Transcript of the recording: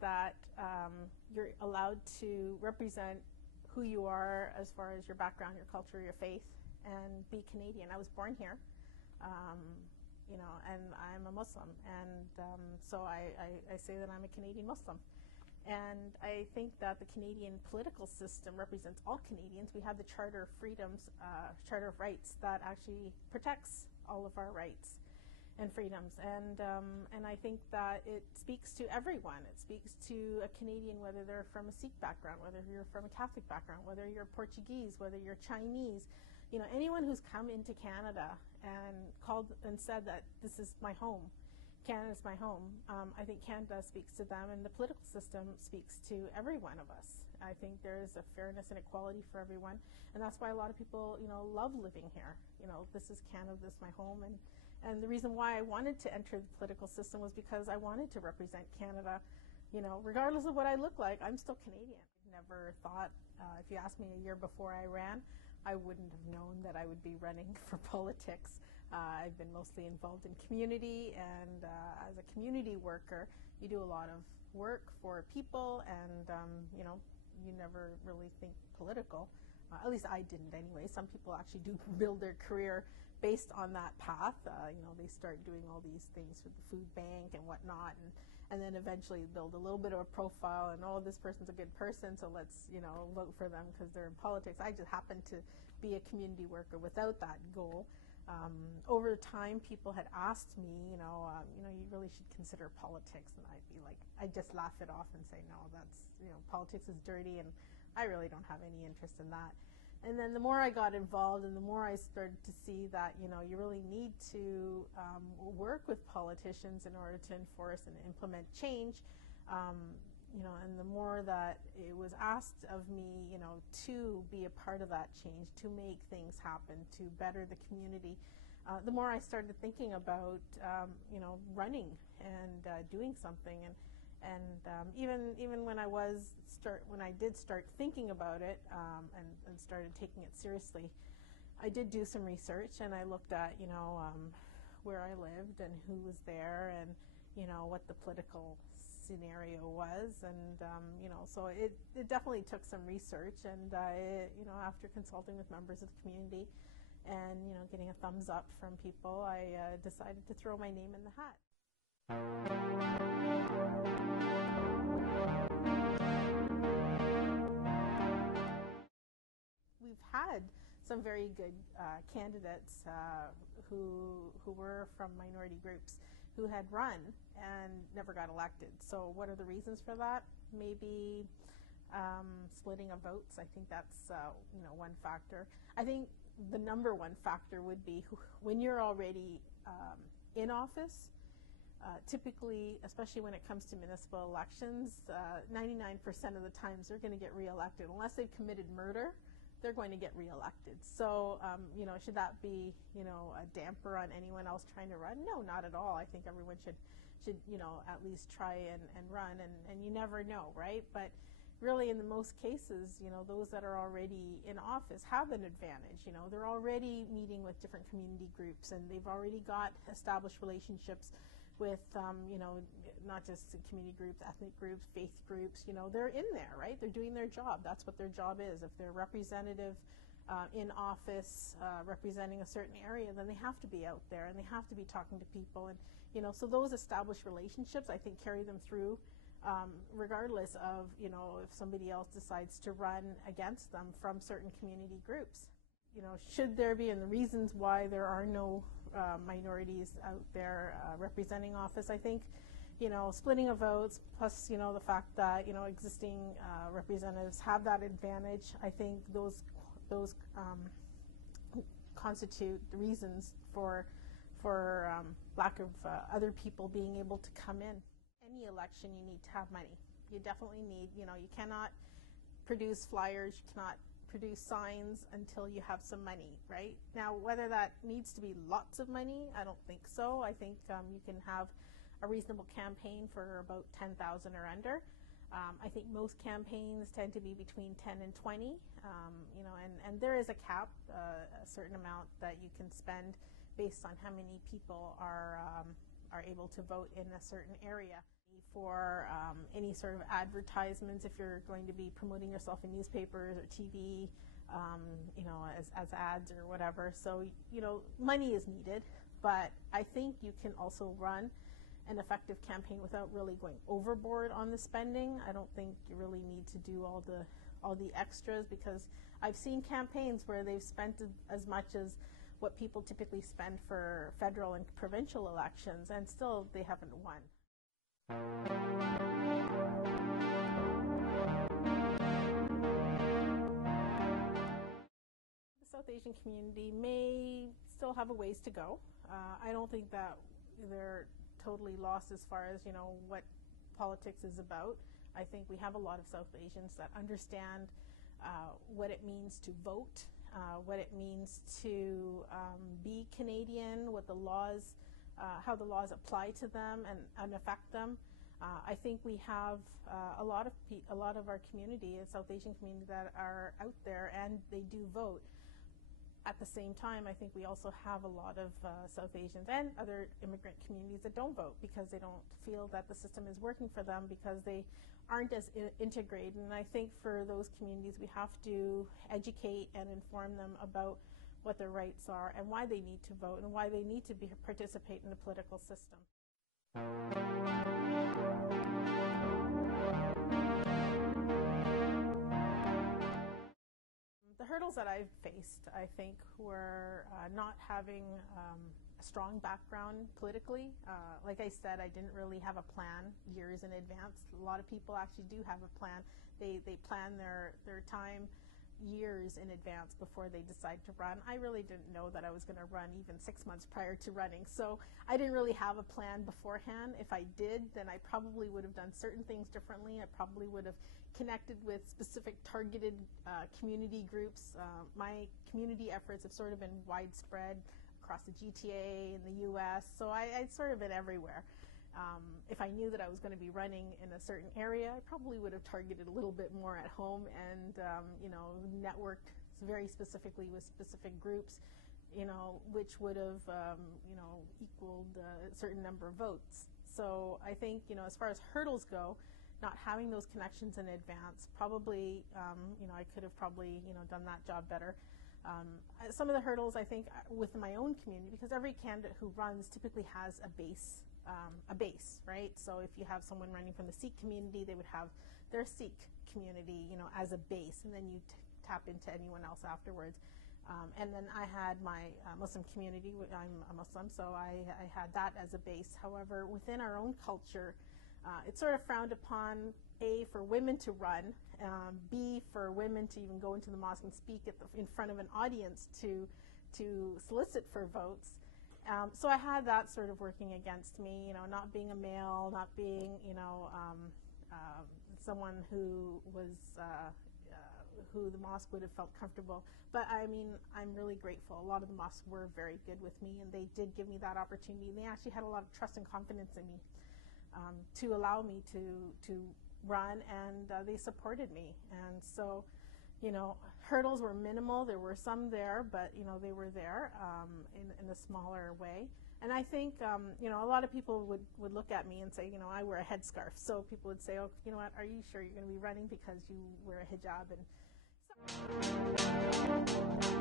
that you're allowed to represent who you are as far as your background, your culture, your faith, and be Canadian. I was born here, you know, and I'm a Muslim, and so I say that I'm a Canadian Muslim. And I think that the Canadian political system represents all Canadians. We have the Charter of Freedoms, Charter of Rights that actually protects all of our rights and freedoms, and I think that it speaks to everyone. It speaks to a Canadian, whether they're from a Sikh background, whether you're from a Catholic background, whether you're Portuguese, whether you're Chinese, you know, anyone who's come into Canada and called and said that this is my home, Canada's my home. I think Canada speaks to them, and the political system speaks to every one of us. I think there is a fairness and equality for everyone, and that's why a lot of people, you know, love living here. You know, this is Canada, this is my home, and the reason why I wanted to enter the political system was because I wanted to represent Canada, you know, regardless of what I look like. I'm still Canadian. Never thought, if you asked me a year before I ran, I wouldn't have known that I would be running for politics. I've been mostly involved in community, and as a community worker, you do a lot of work for people, and you know, you never really think political. At least I didn't anyway. Some people actually do build their career based on that path. You know, they start doing all these things with the food bank and whatnot, and then eventually build a little bit of a profile, and oh, this person's a good person, so let's, you know, vote for them because they're in politics. I just happened to be a community worker without that goal. Over time, people had asked me, you know, you really should consider politics, and I'd be like, I just laugh it off and say, no, that's, you know, politics is dirty, and I really don't have any interest in that. And then the more I got involved, and the more I started to see that, you know, you really need to work with politicians in order to enforce and implement change, you know, and the more that it was asked of me, you know, to be a part of that change, to make things happen, to better the community, the more I started thinking about, you know, running and doing something. And even when I did start thinking about it and started taking it seriously, I did do some research, and I looked at, you know, where I lived and who was there, and, you know, what the political scenario was, and you know, so it definitely took some research, and you know, after consulting with members of the community and, you know, getting a thumbs up from people, I decided to throw my name in the hat. We've had some very good candidates who were from minority groups who had run and never got elected. So what are the reasons for that? Maybe splitting of votes. I think that's you know, one factor. I think the number one factor would be when you're already in office. Typically, especially when it comes to municipal elections, 99% of the times they're going to get reelected. Unless they've committed murder, they're going to get reelected. So, you know, should that be, you know, a damper on anyone else trying to run? No, not at all. I think everyone should you know, at least try and run, and you never know, right? But really, in the most cases, you know, those that are already in office have an advantage. You know, they're already meeting with different community groups, and they've already got established relationships with, you know, not just community groups, ethnic groups, faith groups. You know, they're in there, right? They're doing their job. That's what their job is. If they're representative in office, representing a certain area, then they have to be out there, and they have to be talking to people. And, you know, so those established relationships, I think, carry them through, regardless of, you know, if somebody else decides to run against them from certain community groups. You know, should there be, and the reasons why there are no minorities out there representing office, I think, you know, splitting of votes, plus, you know, the fact that, you know, existing representatives have that advantage, I think those constitute the reasons for lack of other people being able to come in. Any election, you need to have money. You definitely need, you know, you cannot produce flyers, you cannot produce signs until you have some money, right? Now, whether that needs to be lots of money, I don't think so. I think you can have a reasonable campaign for about 10,000 or under. I think most campaigns tend to be between 10 and 20, you know, and there is a cap, a certain amount that you can spend based on how many people are able to vote in a certain area. for any sort of advertisements if you're going to be promoting yourself in newspapers or TV, you know, as ads or whatever. So, you know, money is needed, but I think you can also run an effective campaign without really going overboard on the spending. I don't think you really need to do all the extras, because I've seen campaigns where they've spent as much as what people typically spend for federal and provincial elections, and still they haven't won. The South Asian community may still have a ways to go. I don't think that they're totally lost as far as, you know, what politics is about. I think we have a lot of South Asians that understand what it means to vote, what it means to be Canadian, what the laws, how the laws apply to them and affect them. I think we have a lot of our community, South Asian community, that are out there and they do vote. At the same time, I think we also have a lot of South Asians and other immigrant communities that don't vote because they don't feel that the system is working for them, because they aren't as integrated. And I think for those communities, we have to educate and inform them about what their rights are and why they need to vote and why they need to participate in the political system. The hurdles that I've faced, I think, were not having a strong background politically. Like I said, I didn't really have a plan years in advance. A lot of people actually do have a plan. They plan their time years in advance before they decide to run. I really didn't know that I was going to run even 6 months prior to running, so I didn't really have a plan beforehand. If I did, then I probably would have done certain things differently. I probably would have connected with specific targeted community groups. My community efforts have sort of been widespread across the GTA in the US, so I'd sort of been everywhere. If I knew that I was going to be running in a certain area, I probably would have targeted a little bit more at home and, you know, networked very specifically with specific groups, you know, which would have, you know, equaled a certain number of votes. So I think, you know, as far as hurdles go, not having those connections in advance, probably, you know, I could have probably, you know, done that job better. Some of the hurdles, I think, with my own community, because every candidate who runs typically has a base, right? So if you have someone running from the Sikh community, they would have their Sikh community, you know, as a base, and then you tap into anyone else afterwards. And then I had my Muslim community. I'm a Muslim, so I had that as a base. However, within our own culture, it's sort of frowned upon, A, for women to run, B, for women to even go into the mosque and speak in front of an audience to solicit for votes. So I had that sort of working against me, you know, not being a male, not being, you know, someone who was, who the mosque would have felt comfortable. But I mean, I'm really grateful. A lot of the mosques were very good with me, and they did give me that opportunity. They actually had a lot of trust and confidence in me to allow me to run, and they supported me. And so, you know, hurdles were minimal. There were some there, but, you know, they were there in a smaller way. And I think, you know, a lot of people would look at me and say, you know, I wear a headscarf. So people would say, oh, you know what, are you sure you're going to be running because you wear a hijab? And so